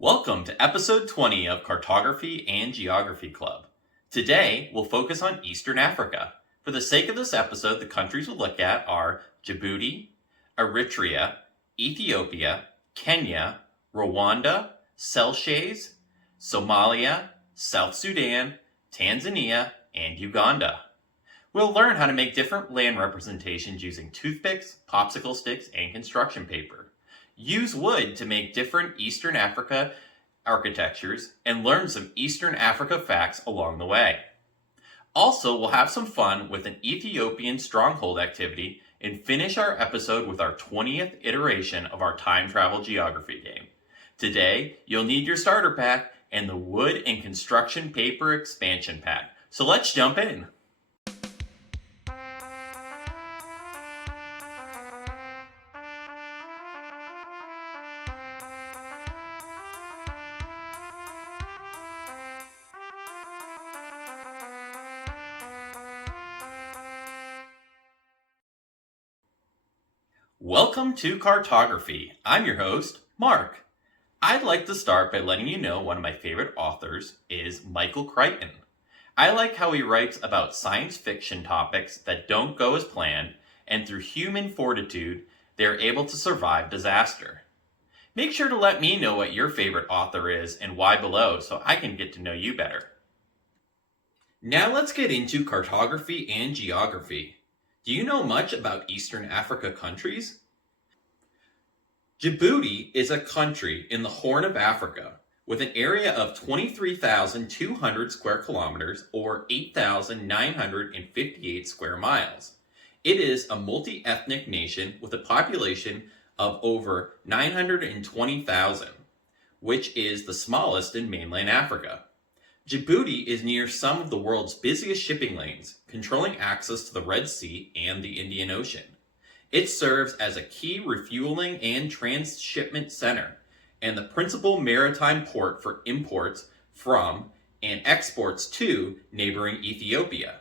Welcome to episode 20 of Cartography and Geography Club. Today, we'll focus on Eastern Africa. For the sake of this episode, the countries we'll look at are Djibouti, Eritrea, Ethiopia, Kenya, Rwanda, Seychelles, Somalia, South Sudan, Tanzania, and Uganda. We'll learn how to make different land representations using toothpicks, popsicle sticks, and construction paper. Use wood to make different Eastern Africa architectures and learn some Eastern Africa facts along the way. Also, we'll have some fun with an Ethiopian stronghold activity and finish our episode with our 20th iteration of our time travel geography game. Today, you'll need your starter pack and the wood and construction paper expansion pack. So let's jump in. Welcome to Cartography. I'm your host, Mark. I'd like to start by letting you know one of my favorite authors is Michael Crichton. I like how he writes about science fiction topics that don't go as planned, and through human fortitude, they are able to survive disaster. Make sure to let me know what your favorite author is and why below so I can get to know you better. Now let's get into cartography and geography. Do you know much about Eastern Africa countries? Djibouti is a country in the Horn of Africa with an area of 23,200 square kilometers or 8,958 square miles. It is a multi-ethnic nation with a population of over 920,000, which is the smallest in mainland Africa. Djibouti is near some of the world's busiest shipping lanes, controlling access to the Red Sea and the Indian Ocean. It serves as a key refueling and transshipment center, and the principal maritime port for imports from and exports to neighboring Ethiopia.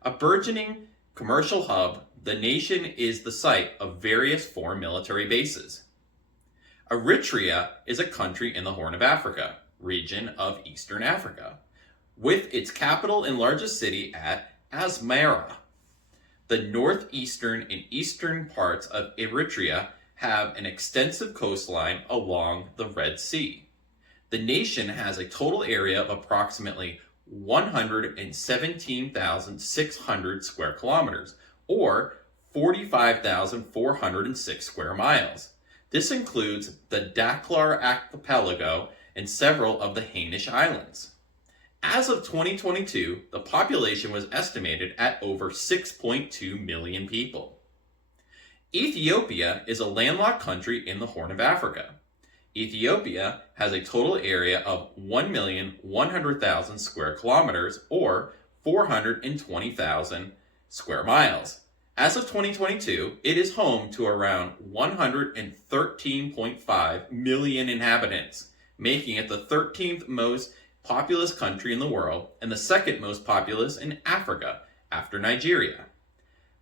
A burgeoning commercial hub, the nation is the site of various foreign military bases. Eritrea is a country in the Horn of Africa, region of Eastern Africa, with its capital and largest city at Asmara. The northeastern and eastern parts of Eritrea have an extensive coastline along the Red Sea. The nation has a total area of approximately 117,600 square kilometers, or 45,406 square miles. This includes the Dakkar Archipelago and several of the Hainish Islands. As of 2022, the population was estimated at over 6.2 million people. Ethiopia is a landlocked country in the Horn of Africa. Ethiopia has a total area of 1,100,000 square kilometers or 420,000 square miles. As of 2022, it is home to around 113.5 million inhabitants, making it the 13th most populous country in the world and the second most populous in Africa after Nigeria.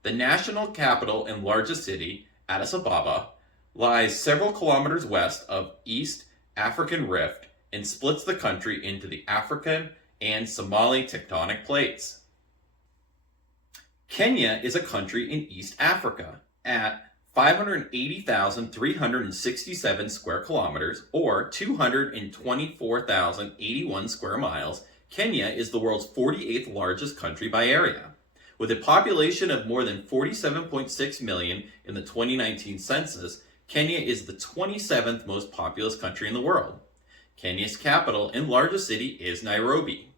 The national capital and largest city, Addis Ababa, lies several kilometers west of East African Rift and splits the country into the African and Somali tectonic plates. Kenya is a country in East Africa at 580,367 square kilometers or 224,081 square miles. Kenya is the world's 48th largest country by area. With a population of more than 47.6 million in the 2019 census, Kenya is the 27th most populous country in the world. Kenya's capital and largest city is Nairobi.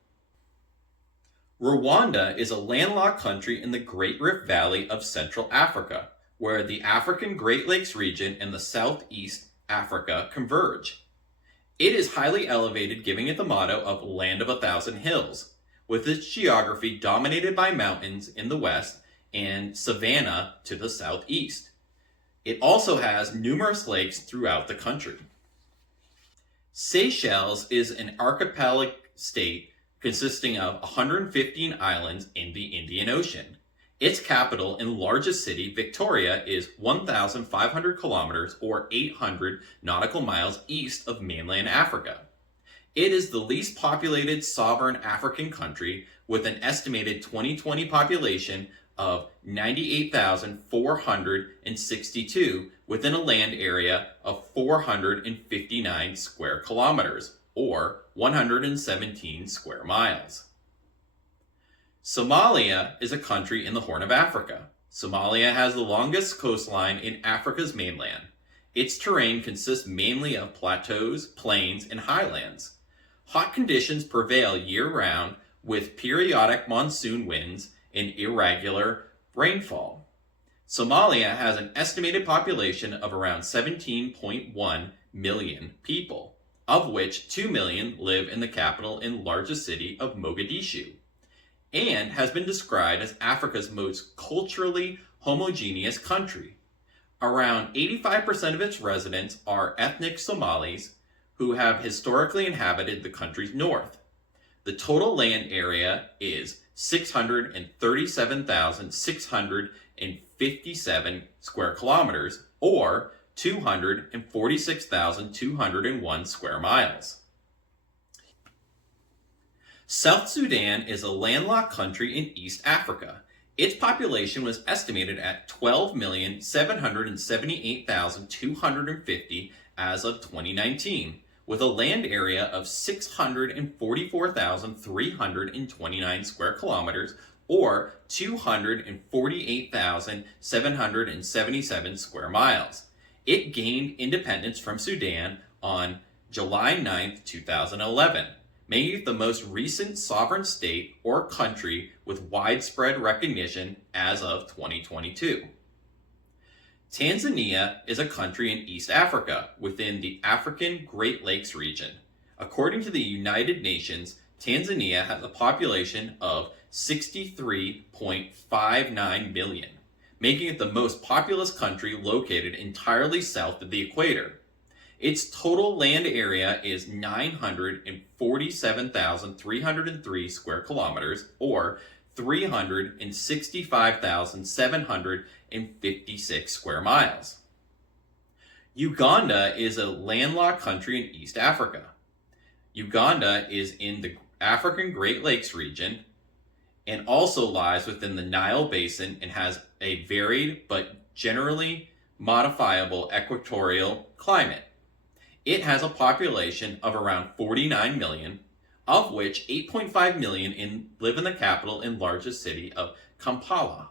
Rwanda is a landlocked country in the Great Rift Valley of Central Africa, where the African Great Lakes region and the Southeast Africa converge. It is highly elevated, giving it the motto of Land of a Thousand Hills, with its geography dominated by mountains in the west and savanna to the southeast. It also has numerous lakes throughout the country. Seychelles is an archipelago state consisting of 115 islands in the Indian Ocean. Its capital and largest city, Victoria, is 1,500 kilometers or 800 nautical miles east of mainland Africa. It is the least populated sovereign African country with an estimated 2020 population of 98,462 within a land area of 459 square kilometers or 117 square miles. Somalia is a country in the Horn of Africa. Somalia has the longest coastline in Africa's mainland. Its terrain consists mainly of plateaus, plains, and highlands. Hot conditions prevail year-round with periodic monsoon winds and irregular rainfall. Somalia has an estimated population of around 17.1 million people, of which 2 million live in the capital and largest city of Mogadishu, and has been described as Africa's most culturally homogeneous country. Around 85% of its residents are ethnic Somalis who have historically inhabited the country's north. The total land area is 637,657 square kilometers, or 246,201 square miles. South Sudan is a landlocked country in East Africa. Its population was estimated at 12,778,250 as of 2019, with a land area of 644,329 square kilometers, or 248,777 square miles. It gained independence from Sudan on July 9, 2011, making it the most recent sovereign state or country with widespread recognition as of 2022. Tanzania is a country in East Africa within the African Great Lakes region. According to the United Nations, Tanzania has a population of 63.59 million, making it the most populous country located entirely south of the equator. Its total land area is 947,303 square kilometers, or 365,756 square miles. Uganda is a landlocked country in East Africa. Uganda is in the African Great Lakes region and also lies within the Nile Basin and has a varied but generally modifiable equatorial climate. It has a population of around 49 million, of which 8.5 million live in the capital and largest city of Kampala.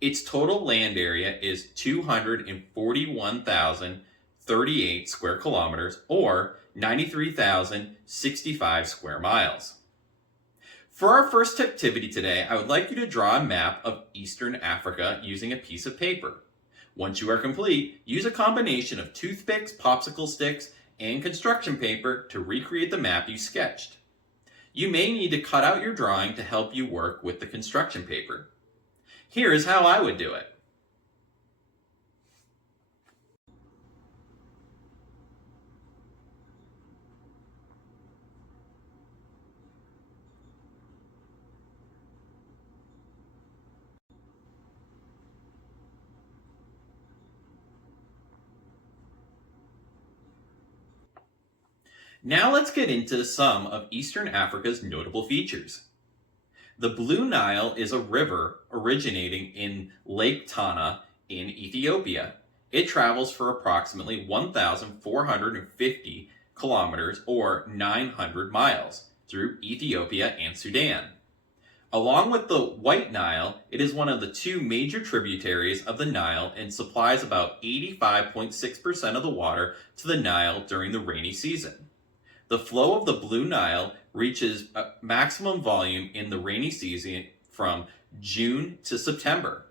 Its total land area is 241,038 square kilometers, or 93,065 square miles. For our first activity today, I would like you to draw a map of Eastern Africa using a piece of paper. Once you are complete, use a combination of toothpicks, popsicle sticks, and construction paper to recreate the map you sketched. You may need to cut out your drawing to help you work with the construction paper. Here is how I would do it. Now let's get into some of Eastern Africa's notable features. The Blue Nile is a river originating in Lake Tana in Ethiopia. It travels for approximately 1,450 kilometers or 900 miles through Ethiopia and Sudan. Along with the White Nile, it is one of the two major tributaries of the Nile and supplies about 85.6% of the water to the Nile during the rainy season. The flow of the Blue Nile reaches a maximum volume in the rainy season from June to September.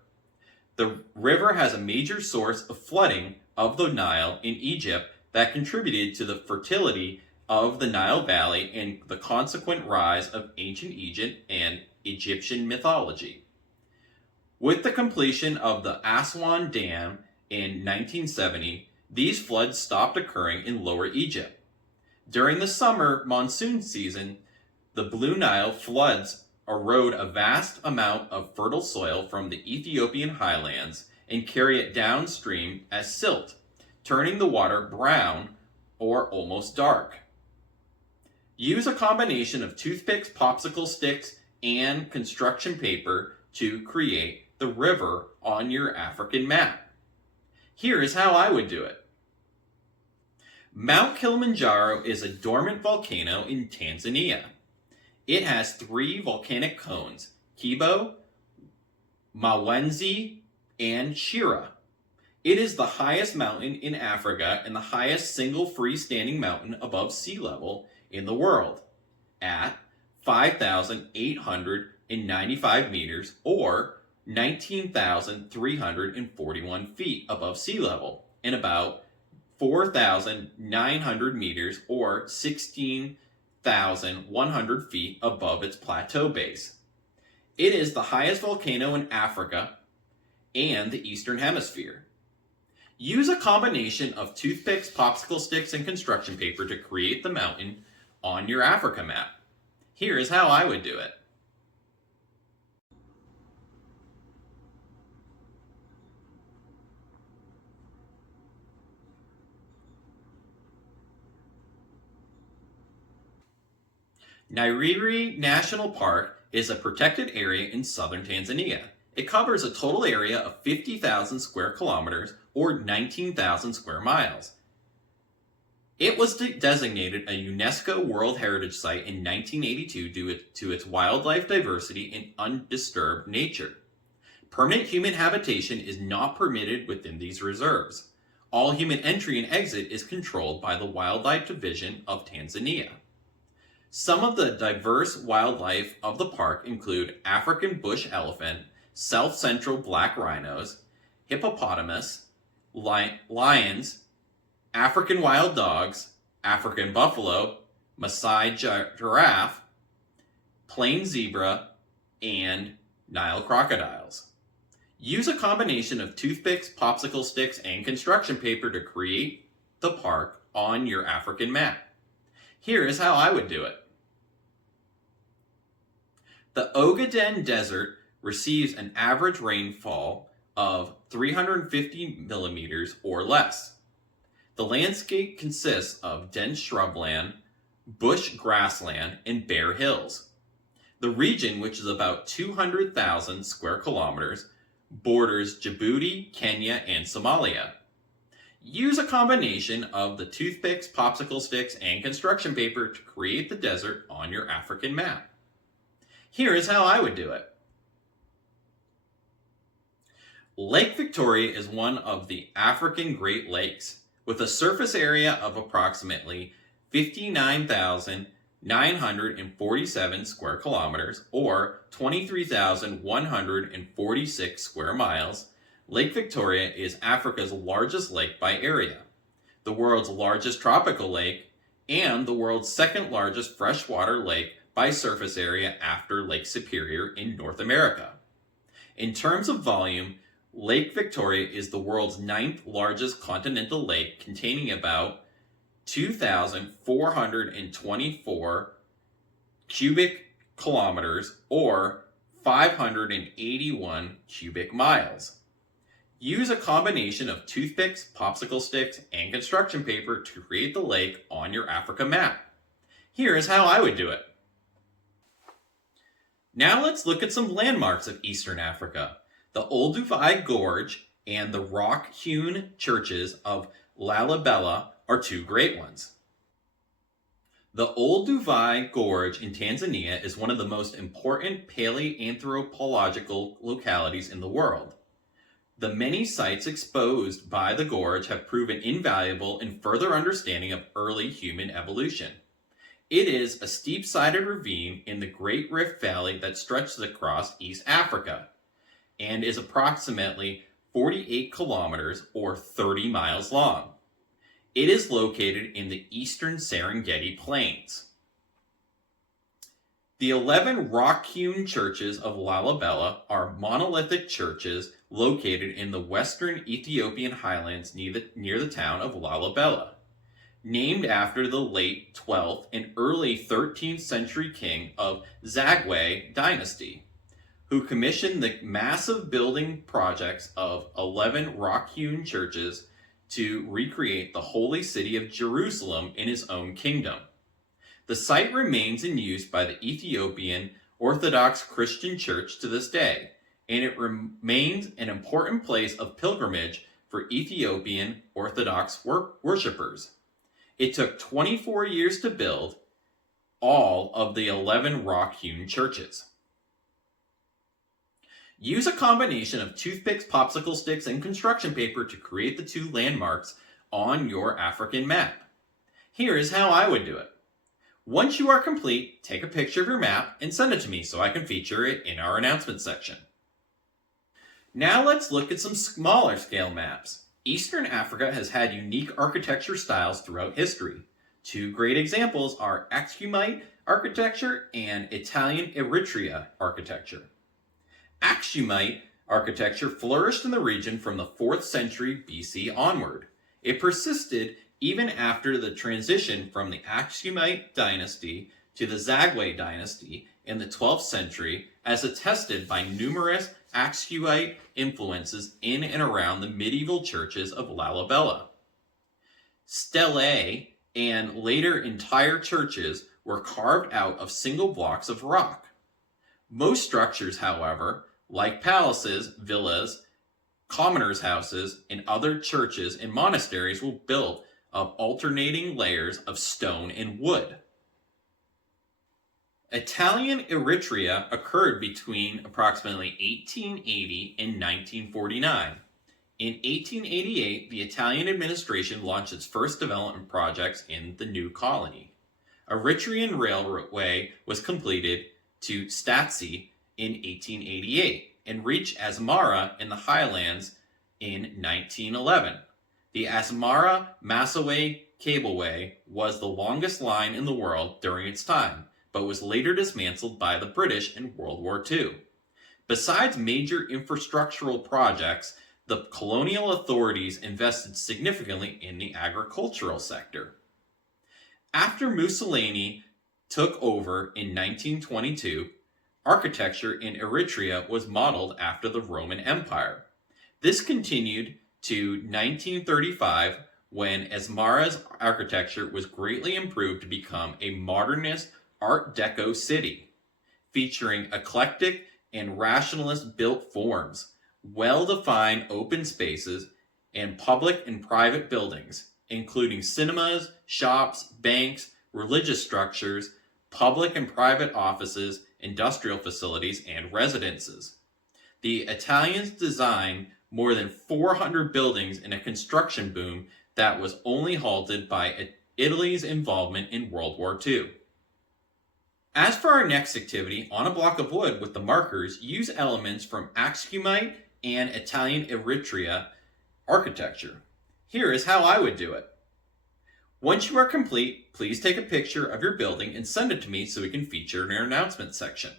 The river has a major source of flooding of the Nile in Egypt that contributed to the fertility of the Nile Valley and the consequent rise of ancient Egypt and Egyptian mythology. With the completion of the Aswan Dam in 1970, these floods stopped occurring in Lower Egypt. During the summer monsoon season, the Blue Nile floods erode a vast amount of fertile soil from the Ethiopian highlands and carry it downstream as silt, turning the water brown or almost dark. Use a combination of toothpicks, popsicle sticks, and construction paper to create the river on your African map. Here is how I would do it. Mount Kilimanjaro is a dormant volcano in Tanzania. It has 3 volcanic cones, Kibo, Mawenzi, and Shira. It is the highest mountain in Africa and the highest single freestanding mountain above sea level in the world, at 5,895 meters or 19,341 feet above sea level, and about 4,900 meters or 16,100 feet above its plateau base. It is the highest volcano in Africa and the Eastern Hemisphere. Use a combination of toothpicks, popsicle sticks, and construction paper to create the mountain on your Africa map. Here is how I would do it. Nyerere National Park is a protected area in southern Tanzania. It covers a total area of 50,000 square kilometers or 19,000 square miles. It was designated a UNESCO World Heritage Site in 1982 due to its wildlife diversity and undisturbed nature. Permanent human habitation is not permitted within these reserves. All human entry and exit is controlled by the Wildlife Division of Tanzania. Some of the diverse wildlife of the park include African bush elephant, South Central black rhinos, hippopotamus, lions, African wild dogs, African buffalo, Maasai giraffe, plain zebra, and Nile crocodiles. Use a combination of toothpicks, popsicle sticks, and construction paper to create the park on your African map. Here is how I would do it. The Ogaden Desert receives an average rainfall of 350 millimeters or less. The landscape consists of dense shrubland, bush grassland, and bare hills. The region, which is about 200,000 square kilometers, borders Djibouti, Kenya, and Somalia. Use a combination of the toothpicks, popsicle sticks, and construction paper to create the desert on your African map. Here is how I would do it. Lake Victoria is one of the African Great Lakes, with a surface area of approximately 59,947 square kilometers or 23,146 square miles. Lake Victoria is Africa's largest lake by area, the world's largest tropical lake, and the world's second largest freshwater lake by surface area after Lake Superior in North America. In terms of volume, Lake Victoria is the world's 9th largest continental lake, containing about 2,424 cubic kilometers or 581 cubic miles. Use a combination of toothpicks, popsicle sticks, and construction paper to create the lake on your Africa map. Here is how I would do it. Now let's look at some landmarks of Eastern Africa. The Olduvai Gorge and the rock-hewn churches of Lalibela are 2 great ones. The Olduvai Gorge in Tanzania is one of the most important paleoanthropological localities in the world. The many sites exposed by the gorge have proven invaluable in further understanding of early human evolution. It is a steep-sided ravine in the Great Rift Valley that stretches across East Africa and is approximately 48 kilometers or 30 miles long. It is located in the eastern Serengeti Plains. The 11 rock-hewn churches of Lalibela are monolithic churches located in the western Ethiopian highlands near the town of Lalibela. named after the late 12th and early 13th century king of Zagwe dynasty, who commissioned the massive building projects of 11 rock-hewn churches to recreate the holy city of Jerusalem in his own kingdom. The site remains in use by the Ethiopian Orthodox Christian Church to this day, and it remains an important place of pilgrimage for Ethiopian Orthodox worshippers. It took 24 years to build all of the 11 rock-hewn churches. Use a combination of toothpicks, popsicle sticks, and construction paper to create the two landmarks on your African map. Here is how I would do it. Once you are complete, take a picture of your map and send it to me so I can feature it in our announcement section. Now let's look at some smaller scale maps. Eastern Africa has had unique architecture styles throughout history. Two great examples are Aksumite architecture and Italian Eritrea architecture. Aksumite architecture flourished in the region from the 4th century BC onward. It persisted even after the transition from the Aksumite dynasty to the Zagwe dynasty in the 12th century, as attested by numerous Aksumite influences in and around the medieval churches of Lalibela. Stelae and later entire churches were carved out of single blocks of rock. Most structures, however, like palaces, villas, commoners' houses, and other churches and monasteries were built of alternating layers of stone and wood. Italian Eritrea occurred between approximately 1880 and 1949. In 1888, the Italian administration launched its first development projects in the new colony. Eritrean railway was completed to Stazzi in 1888 and reached Asmara in the highlands in 1911. The Asmara-Massawa cableway was the longest line in the world during its time, but was later dismantled by the British in World War II. Besides major infrastructural projects, the colonial authorities invested significantly in the agricultural sector. After Mussolini took over in 1922, architecture in Eritrea was modeled after the Roman Empire. This continued to 1935, when Asmara's architecture was greatly improved to become a modernist Art Deco city, featuring eclectic and rationalist built forms, well-defined open spaces, and public and private buildings, including cinemas, shops, banks, religious structures, public and private offices, industrial facilities, and residences. The Italians designed more than 400 buildings in a construction boom that was only halted by Italy's involvement in World War II. As for our next activity, on a block of wood with the markers, use elements from Aksumite and Italian Eritrea architecture. Here is how I would do it. Once you are complete, please take a picture of your building and send it to me so we can feature it in our announcement section.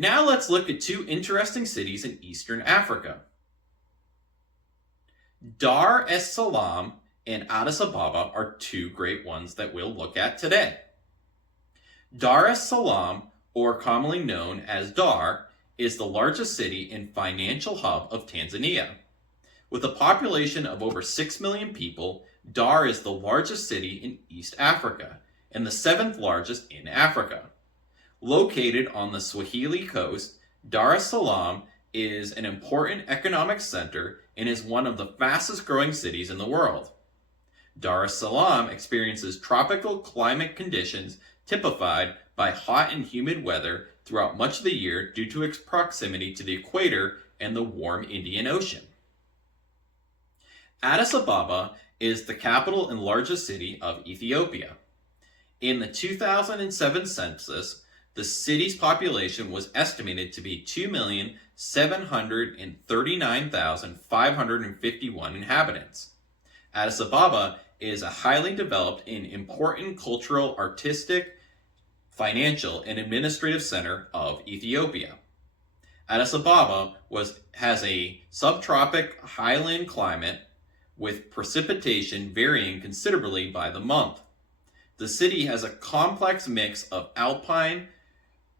Now let's look at two interesting cities in Eastern Africa. Dar es Salaam and Addis Ababa are two great ones that we'll look at today. Dar es Salaam, or commonly known as Dar, is the largest city and financial hub of Tanzania. With a population of over 6 million people, Dar is the largest city in East Africa and the 7th largest in Africa. Located on the Swahili coast, Dar es Salaam is an important economic center and is one of the fastest growing cities in the world. Dar es Salaam experiences tropical climate conditions typified by hot and humid weather throughout much of the year due to its proximity to the equator and the warm Indian Ocean. Addis Ababa is the capital and largest city of Ethiopia. In the 2007 census, The city's population was estimated to be 2,739,551 inhabitants. Addis Ababa is a highly developed and important cultural, artistic, financial, and administrative center of Ethiopia. Addis Ababa has a subtropic highland climate with precipitation varying considerably by the month. The city has a complex mix of alpine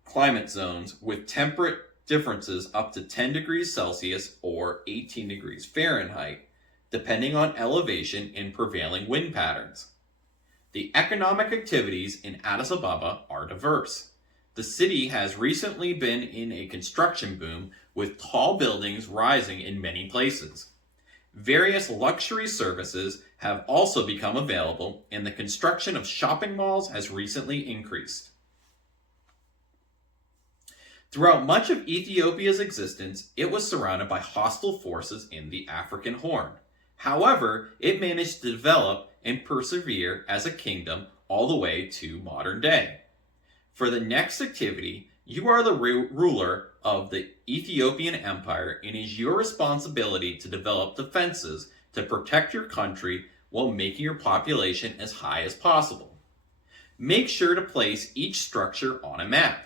climate zones with temperate differences up to 10 degrees Celsius or 18 degrees Fahrenheit, depending on elevation and prevailing wind patterns. The economic activities in Addis Ababa are diverse. The city has recently been in a construction boom with tall buildings rising in many places. Various luxury services have also become available, and the construction of shopping malls has recently increased. Throughout much of Ethiopia's existence, it was surrounded by hostile forces in the African Horn. However, it managed to develop and persevere as a kingdom all the way to modern day. For the next activity, you are the ruler of the Ethiopian Empire, and it is your responsibility to develop defenses to protect your country while making your population as high as possible. Make sure to place each structure on a map.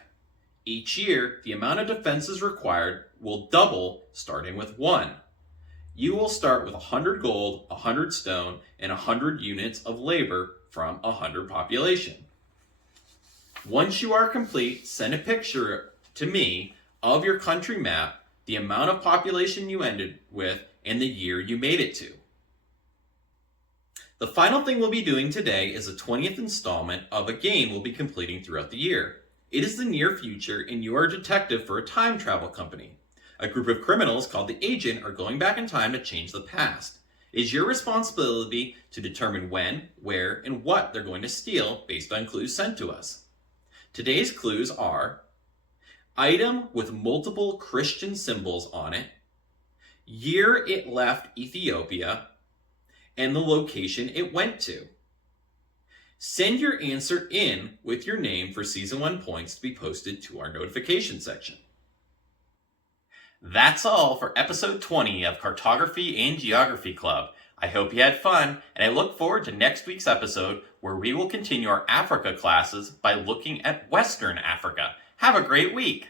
Each year, the amount of defenses required will double, starting with 1. You will start with 100 gold, 100 stone, and 100 units of labor from 100 population. Once you are complete, send a picture to me of your country map, the amount of population you ended with, and the year you made it to. The final thing we'll be doing today is the 20th installment of a game we'll be completing throughout the year. It is the near future, and you are a detective for a time travel company. A group of criminals called the Agent are going back in time to change the past. It is your responsibility to determine when, where, and what they're going to steal based on clues sent to us. Today's clues are item with multiple Christian symbols on it, year it left Ethiopia, and the location it went to. Send your answer in with your name for Season 1 points to be posted to our notification section. That's all for episode 20 of Cartography and Geography Club. I hope you had fun, and I look forward to next week's episode where we will continue our Africa classes by looking at Western Africa. Have a great week!